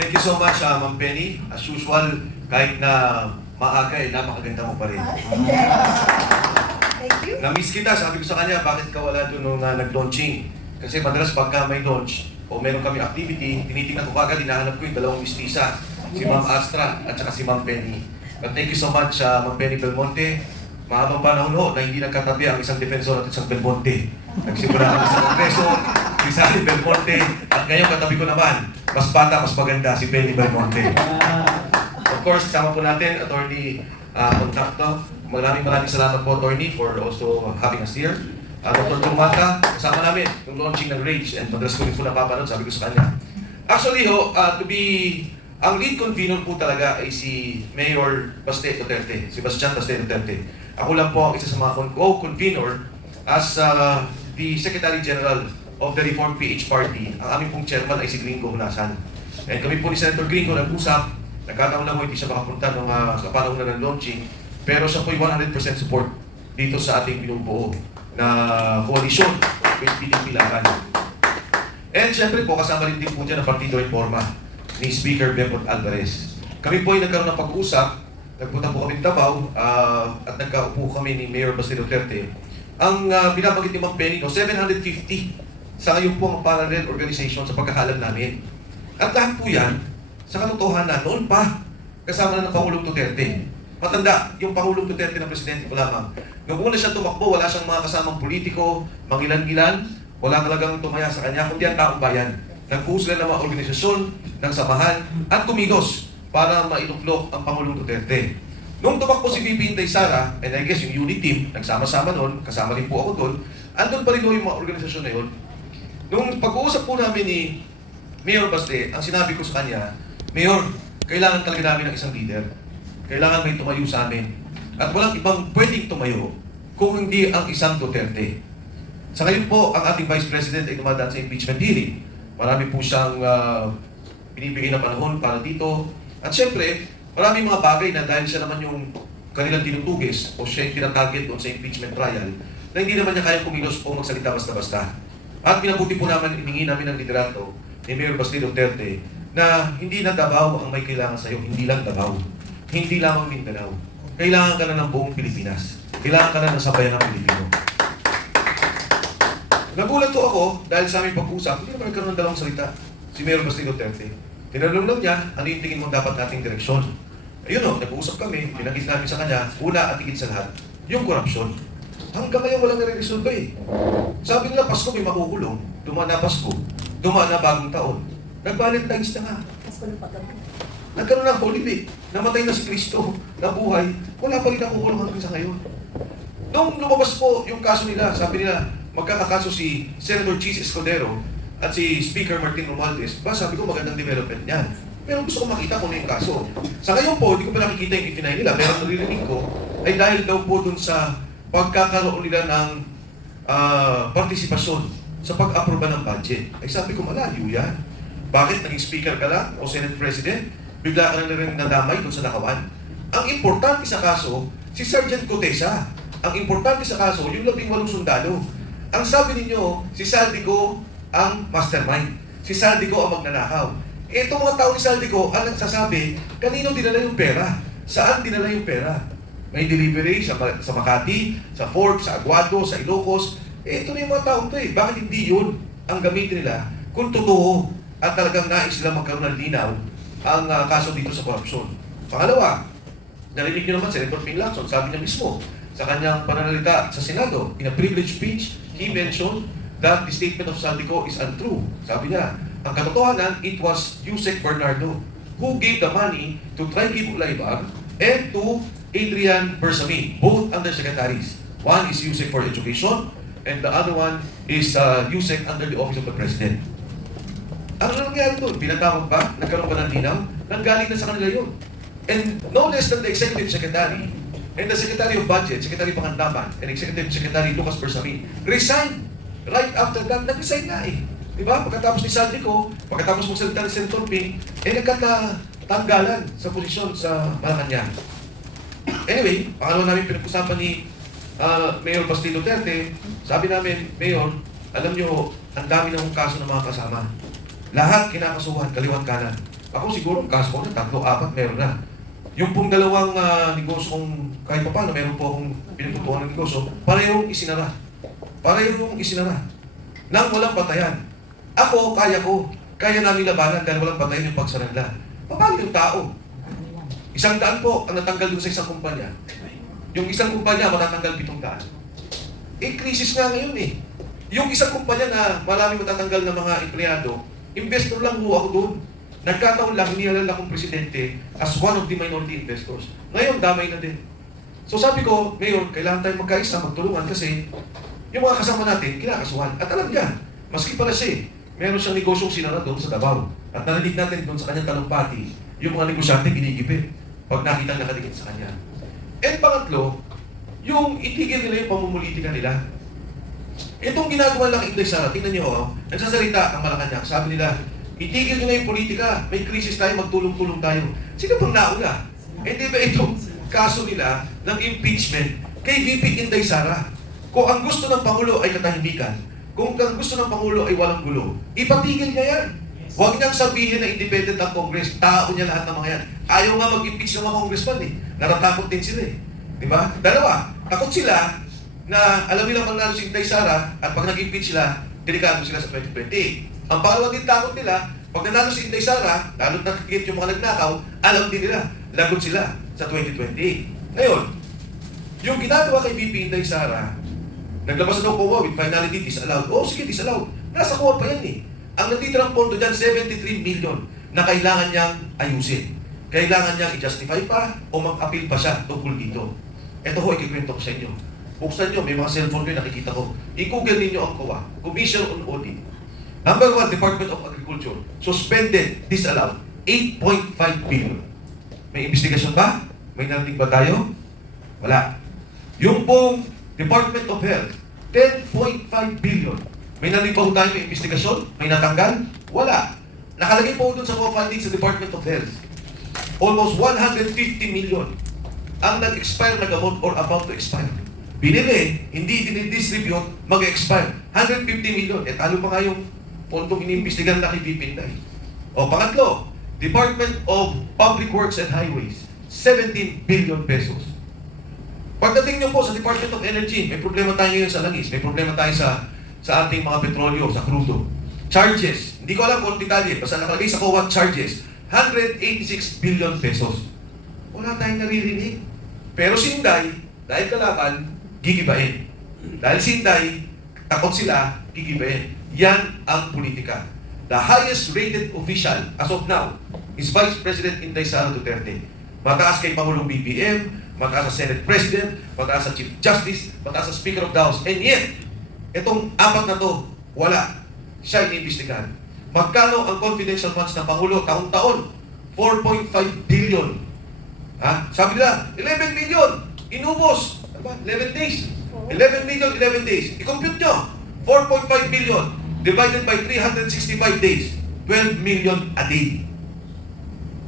Thank you so much, Ma'am Penny. As usual, kahit na maaga, napakaganda mo pa rin. Thank you. Na-miss kita, sabi ko sa kanya, bakit ka wala doon nung nag-launching? Kasi madalas pagka may launch o meron kami activity, tinitingnan ko kagad, hinahanap ko yung dalawang mistisa, si Ma'am Astra at saka si Ma'am Penny. But thank you so much, Ma'am Penny Belmonte. Mahabang panahon ho na hindi nagkatabi ang isang defensor at isang Belmonte. Nagsimula kami sa Kongreso, si Sally Belmonte, at ngayon katabi ko naman, mas bata, mas maganda, si Penny Belmonte. Of course, kasama po natin, Attorney Contacto. Maraming salamat po, Attorney, for also having us here. Dr. Tumata, kasama namin yung launching ng Rage, and madalas ko rin po napapanood, sabi ko sa kanya. Actually ho, ang lead convener po talaga ay si Mayor Baste Duterte, si Bastian Baste Duterte. Ako lang po ang isa sa mga co-convener as the Secretary General of the Reform PH Party. Ang aming pong chairman ay si Gringo Hunasan. And kami po ni Senator Gringo nag-usap, nagkataon lang mo hindi siya makapunta nung kapanahon na ng launching, pero siya po 100% support dito sa ating binubuo na koalisyon with PDP Laban. And syempre po, kasama rin din po dyan ang Partido Reforma ni Speaker Bepot Alvarez. Kami po ay nagkaroon ng pag-uusap, nagpunta po kami ng Davao at nagkaupo kami ni Mayor Baste Duterte. Ang binabanggit ni Ma'am Penny, 750 sa ngayon po ang parallel organization sa pagkakalam namin. At lahat po yan, sa katotohanan, noon pa, kasama na ng Pangulong Duterte. Matanda, yung Pangulong Duterte na presidente ko lamang. Nung una siya tumakbo, wala siyang mga kasamang politiko, mangilan-gilan, wala talagang tumaya sa kanya, kundi ang taong bayan. Nagpuho sila ng mga organisasyon, ng samahan, at tumigos para mailuklok ang Pangulong Duterte. Nung tumakbo si VP Inday Sara, and I guess yung unit team, nagsama-sama noon, kasama rin po ako doon, andun pa rin yung mga organisasyon na yun. Nung pag-uusap po namin ni Mayor Baste, ang sinabi ko sa kanya, Mayor, kailangan talaga namin ng isang leader. Kailangan may tumayo sa amin. At walang ibang pwedeng tumayo kung hindi ang isang Duterte. Sa ngayon po, ang ating Vice President ay dumadaan sa impeachment hearing. Marami po siyang binibigay na panahon para dito. At syempre, maraming mga bagay na dahil siya naman yung kanilang tinutugis o siya yung tinatarget doon sa impeachment trial na hindi naman niya kayang kumilos o magsalita basta-basta. At pinabuti po naman, iningi namin ng liderato ni Mayor Baste Duterte na hindi na Davao ang may kailangan sa'yo, hindi lang Davao. Hindi lamang Mindanao. Kailangan ka na ng buong Pilipinas. Kailangan ka na ng sabayan ng Pilipino. Nagulat po ako dahil sa aming pag-usap, hindi naman nagkaroon ng dalawang salita si Mayor Baste Duterte. Tinanong lang niya, ano yung tingin mo dapat nating direksyon? Ayun o, nag-uusap kami, pinakit namin sa kanya, una at higit sa lahat, yung korupsyon. Hanggang ngayon walang nare-resolve eh. Sabi nila, Pasko may makukulong. Dumaan na Pasko. Dumaan na bagong taon. Nag-Valentine's na nga. Pasko ng pagkabi. Nagkaroon ng holiday. Namatay na si Kristo. Nabuhay. Wala pa rin nakukulong hanggang sa ngayon. Nung lumabas po yung kaso nila, sabi nila, magkakakaso si Senator Chis Escudero at si Speaker Martin Romualdez, sabi ko magandang development niyan. Pero gusto ko makita kung ano yung kaso. Sa ngayon po, hindi ko pa nakikita yung ifinay nila. Pero naririnig ko, ay dahil daw po dun sa pagkakaroon nila ng partisipasyon sa pag-aproba ng budget. Ay sabi ko, malayo yan. Bakit naging speaker ka lang o Senate President? Bigla ka na rin nadamay dun sa nakawan. Ang importante sa kaso, si Sergeant Cotesa. Ang importante sa kaso, yung 18 sundalo. Ang sabi ninyo, si Saldico ang mastermind. Si Saldico ang magnanakaw. Itong mga tao ni Saldico ang nagsasabi, kanino dinala yung pera? Saan dinala yung pera? May delivery sa Makati, sa Forbes, sa Aguado, sa Ilocos. Ito na yung mga tao ito eh. Bakit hindi yun ang gamitin nila kung totoo at talagang nais sila magkaroon ng linaw ang kaso dito sa korupsyon? Pangalawa, narinig nyo naman si Senator Ping Lacson, sabi niya mismo sa kanyang pananalita sa Senado, in a privileged speech, he mentioned that the statement of Saldico is untrue. Sabi niya, ang katotohanan, it was Yusek Bernardo who gave the money to Trigib Ulaybar and to Adrian Bersamin, both undersecretaries. One is Yusek for Education and the other one is Yusek under the Office of the President. Ano na nangyari doon? Pinatawag ba? Nagkaroon ba ng linaw? Nanggaling na sa kanila yun. And no less than the Executive Secretary and the Secretary of Budget, Secretary Pangandaman, and Executive Secretary Lucas Bersamin resigned. Right after that, nag-resign nga eh. Diba? Pagkatapos ni Saldico, pagkatapos magsalita ni Senator Ping, nagkatanggalan sa posisyon sa Malacanang. Anyway, pangalawa namin pinag-usapan ni Mayor Baste Duterte, sabi namin, Mayor, alam nyo, ang dami ng kaso ng mga kasama. Lahat kinakasuhan, kaliwat kanan. Ako siguro, kaso ko na, 3, 4, meron na. Yung pong dalawang negosyo kong kahit pa paano, meron po akong pinagtutuan ng negosyo, parehong isinara. Parehong isinara. Nang walang patayan. Ako, kaya namin labanan dahil walang patayan yung pagsara nila. Paano yung tao? 100 po ang natanggal dun sa isang kumpanya. Yung isang kumpanya, matatanggal 700. Krisis nga ngayon eh. Yung isang kumpanya na maraming matatanggal ng mga empleyado, investor lang ho ako doon. Nagkataon lang, inihalal akong presidente as one of the minority investors. Ngayon, damay na din. So sabi ko, ngayon, kailangan tayong magkaisa, magtulungan kasi yung mga kasama natin, kinakasuhan. At alam niya, maski pala siya, meron siyang negosyong sinara doon sa Davao. At narinig natin doon sa kanyang talumpati, yung mga negosyante ginigipit pag nakita nakadikit sa kanya. And pangatlo, yung itigil nila yung pamumulitika nila. Itong ginagawa lang Inday Sara, tingnan niyo, nagsasalita ang Malacanang, sabi nila, itigil nyo na yung politika, may krisis tayo, magtulong-tulong tayo. Sino bang nauna? Hindi ba itong kaso nila ng impeachment kay VP Inday Sara? Kung ang gusto ng Pangulo ay katahimikan, kung ang gusto ng Pangulo ay walang gulo, ipatigil niya yan. Huwag niyang sabihin na independent ang Congress, tao niya lahat ng mga yan. Ayaw nga mag-impeach ng mga congressman eh. Natatakot din sila eh. Diba? Dalawa, takot sila na alam nila manalo si Inday Sara at pag nag-impeach sila, delikado sila sa 2020. Ang pangalawa din takot nila, pag nanalo si Inday Sara, lalo't nakikita yung mga nagnakaw, alam din nila, lagot sila sa 2020. Ngayon, yung ginagawa kay VP Inday Sara, naglabas na COA with finality disallowed. Oh, sige, disallowed. Nasa COA pa yan eh. Ang natitirang pondo dyan, 73 million na kailangan niyang ayusin. Kailangan niyang i-justify pa o mag-appeal pa siya tungkol dito. Ito ho, ikikwento ko sa inyo. Buksan nyo, may mga cellphone ko nakikita ko. I-google ninyo ang COA, Commission on Audit. Number 1, Department of Agriculture, suspended, disallowed, 8.5 billion. May investigasyon ba? May narating ba tayo? Wala. Yung pong Department of Health, 10.5 billion. May narinig ba tayo may investigasyon? May natanggal? Wala. Nakalagay po doon sa mga findings sa Department of Health. Almost 150 million ang nag-expire na gamot or about to expire. Binili, hindi dinidistribute, mag-expire. 150 million. Talo pa nga yung pondong inimbestigan na kay Bipinday. O pangatlo, Department of Public Works and Highways, 17 billion pesos. Pagdating niyo po sa Department of Energy, may problema tayo ngayon sa langis, may problema tayo sa ating mga petrolyo, sa crudo. Charges, hindi ko alam kung detalye, basta nakalagay sa COA charges, 186 billion pesos. Wala tayong naririnig. Pero si Inday, dahil kalaban, gigibain. Dahil si Inday, takot sila, gigibain. Yan ang politika. The highest rated official as of now is Vice President Inday Sara Duterte. Mataas kay Pangulong BBM, mataas sa Senate President, mataas sa Chief Justice, mataas sa Speaker of the House. And yet, itong apat na to, wala. Siya iniimbestigahan. Magkano ang confidential funds ng Pangulo taon-taon? 4.5 billion. Ha? Sabi nila, 11 billion. Inubos. Ano ba? 11 days. 11 million, 11 days. I-compute nyo. 4.5 billion divided by 365 days. 12 million a day.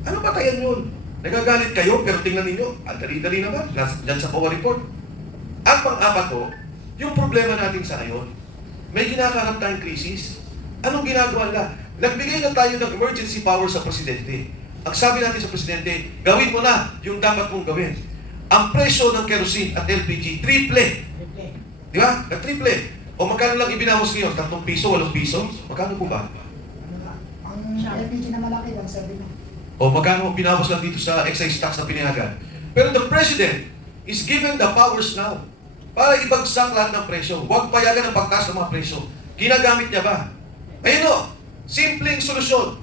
Ano ba tayan yun? Nagagalit kayo, pero tingnan ninyo, dali-dali naman, dyan sa COA report. Ang pang-apat to, yung problema natin sa ngayon, may kinakaharap tayong krisis. Anong ginagawa nila? Nagbigay na tayo ng emergency power sa Presidente. Ang sabi natin sa Presidente, gawin mo na yung dapat mong gawin. Ang presyo ng kerosene at LPG, triple. Di ba? Triple. O magkano lang ibinawas ngayon? 3 piso, 8 piso? Magkano po ba? Ang LPG na malaki lang, sabi mo. O magkano binawas lang dito sa excise tax na pinayagan? Pero the President is given the powers now para ibagsak lahat ng presyo. Huwag payagan ang pagtaas ng mga presyo. Ginagamit niya ba? Ayun o, simpleng solusyon.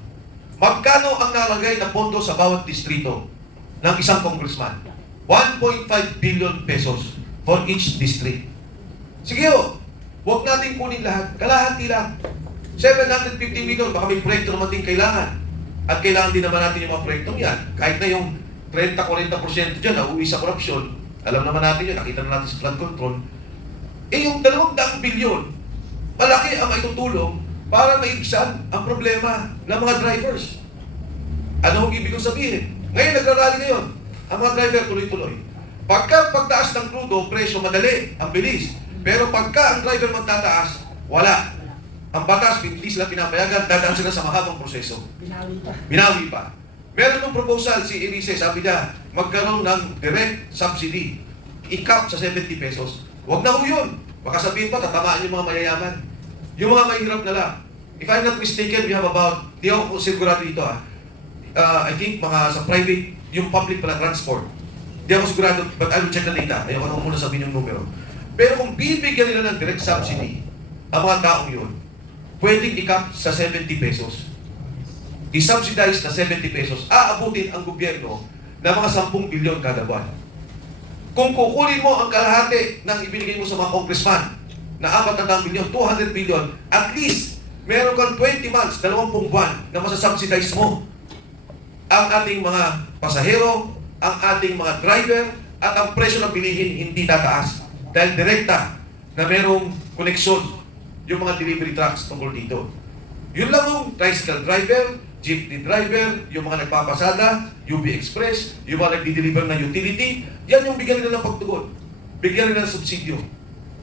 Magkano ang nalagay na pondo sa bawat distrito ng isang congressman? 1.5 billion pesos for each district. Sige o, huwag natin kunin lahat. Kalahati lang. 750 million, baka may proyekto naman din kailangan. At kailangan din naman natin yung mga proyektong yan. Kahit na yung 30-40% dyan na uwi sa korupsyon, alam naman natin yun, nakita na natin sa flood control. Yung 200 bilyon, malaki ang maitutulong para maibsan ang problema ng mga drivers. Ano ang ibig kong sabihin? Ngayon, nagrarally ngayon. Ang mga driver tuloy-tuloy. Pagtaas ng crudo, presyo madali, ang bilis. Pero pagka ang driver magtataas, wala. Ang batas, hindi sila pinapayagan, dadaan sila sa mahabang proseso. Binawi pa. Binawi pa. Meron ng proposal si Elise, sabi niya, magkaroon ng direct subsidy. I-cap sa 70 pesos. Huwag na ho yun. Baka sabihin pa, tatamaan yung mga mayayaman. Yung mga mahirap na lang. If I'm not mistaken, we have about, di ako sigurado dito I think mga sa private, yung public pala transport. Di ako sigurado, but I will check the data. Ayoko na muna sabihin yung numero. Pero kung bibigyan nila ng direct subsidy, ang mga taong yun, pwedeng i-cap sa 70 pesos. I-subsidize na 70 pesos, aabutin ang gobyerno na mga 10 bilyon kada buwan. Kung kukunin mo ang kalahati ng ibinigay mo sa mga congressman na 400 bilyon, 200 bilyon, at least meron kang 20 months, 20 buwan na masasubsidize mo ang ating mga pasahero, ang ating mga driver, at ang presyo ng bilihin hindi tataas. Dahil direkta na merong koneksyon yung mga delivery trucks tungkol dito. Yun lang yung tricycle driver, jeepney driver, yung mga nagpapasada, UB Express, yung mga nagdi-deliver ng utility, yan yung bigyan nila ng pagtugon. Bigyan nila ng subsidyo.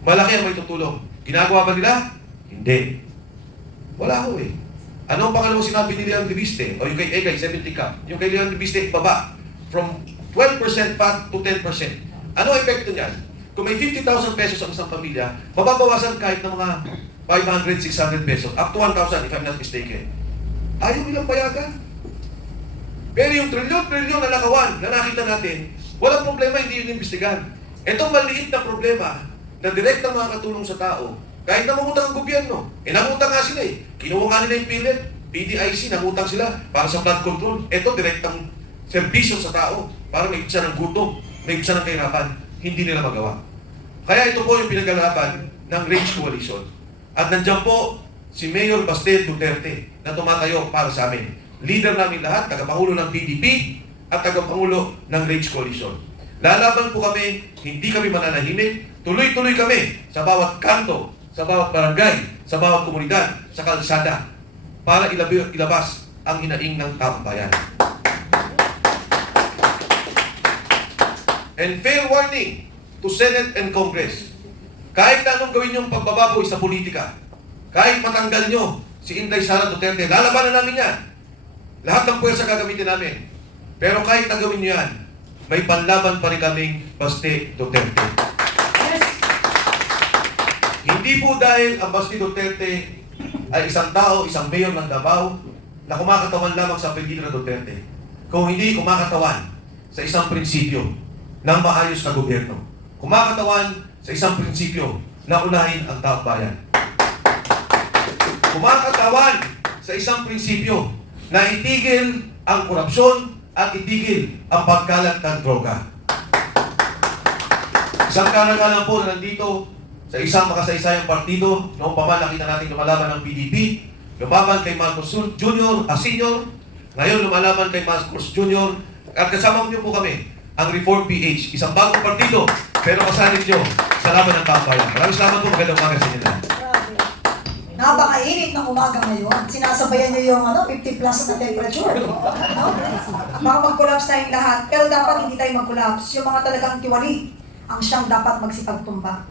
Malaki ang may tutulong. Ginagawa ba nila? Hindi. Wala ho eh. Ano ang pangalawang sinabi ni Leon Reviste? O yung kay Egay, 70 cap. Yung kay Leon Reviste, baba. From 12% fat to 10%. Ano ang epekto niyan? Kung may 50,000 pesos ang isang pamilya, mababawasan kahit ng mga 500, 600 pesos. Up to 1,000 if I'm not mistaken. Ayaw nilang payagan. Pero yung trilyon-trilyon na nakawan na nakita natin, walang problema, hindi yun imbestigahan. Itong maliit na problema na direktang makakatulong sa tao, kahit namutang ang gobyerno, namutang nga sila eh. Kinuha nga nila yung PhilHealth, PDIC, namutang sila para sa flood control. Ito, direktang serbisyo sa tao para may ibsa ng gutom, may ibsa ng kahirapan, hindi nila magawa. Kaya ito po yung pinagalaban ng Range Coalition. At nandiyan po si Mayor Baste Duterte na tumatayo para sa amin. Leader namin lahat, tagapangulo ng PDP at tagapangulo ng Range Coalition. Lalaban po kami, hindi kami mananahimik, tuloy-tuloy kami sa bawat kanto, sa bawat barangay, sa bawat komunidad, sa kalsada, para ilabas ang hinaing ng taong bayan. And fair warning to Senate and Congress, kahit na anong gawin yung pagbababoy sa politika, kahit matanggal nyo si Inday Sara Duterte, lalabanan namin yan. Lahat ng puwersa gagamitin namin. Pero kahit na gawin nyo yan, may panlaban pa rin kaming Baste Duterte. Yes. Hindi po dahil ang Baste Duterte ay isang tao, isang mayor ng Davao na kumakatawan lamang sa apelyido ng Duterte. Kung hindi kumakatawan sa isang prinsipyo ng maayos na gobyerno. Kumakatawan sa isang prinsipyo na unahin ang taong bayan. Kumakatawan sa isang prinsipyo na itigil ang korupsyon at itigil ang pagkalat ng droga. Isang karagalan po na nandito sa isang makasaysayang partido, noong pa man nakita natin lumalaban ng PDP, lumaban kay Marcos Jr., Senior, ngayon lumalaban kay Marcos Jr., at kasama niyo po kami, ang Reform PH, isang bagong partido, pero kasalit nyo sa laban ng taong bayan. Maraming salamat po, magandang umaga sa inyo lahat. Napakainit ng umaga ngayon. Sinasabayan niyo yung 50 plus na temperature. No? Baka mag-collapse tayong lahat. Pero dapat hindi tayo mag-collapse. Yung mga talagang tiwali ang siyang dapat magsipagtumba.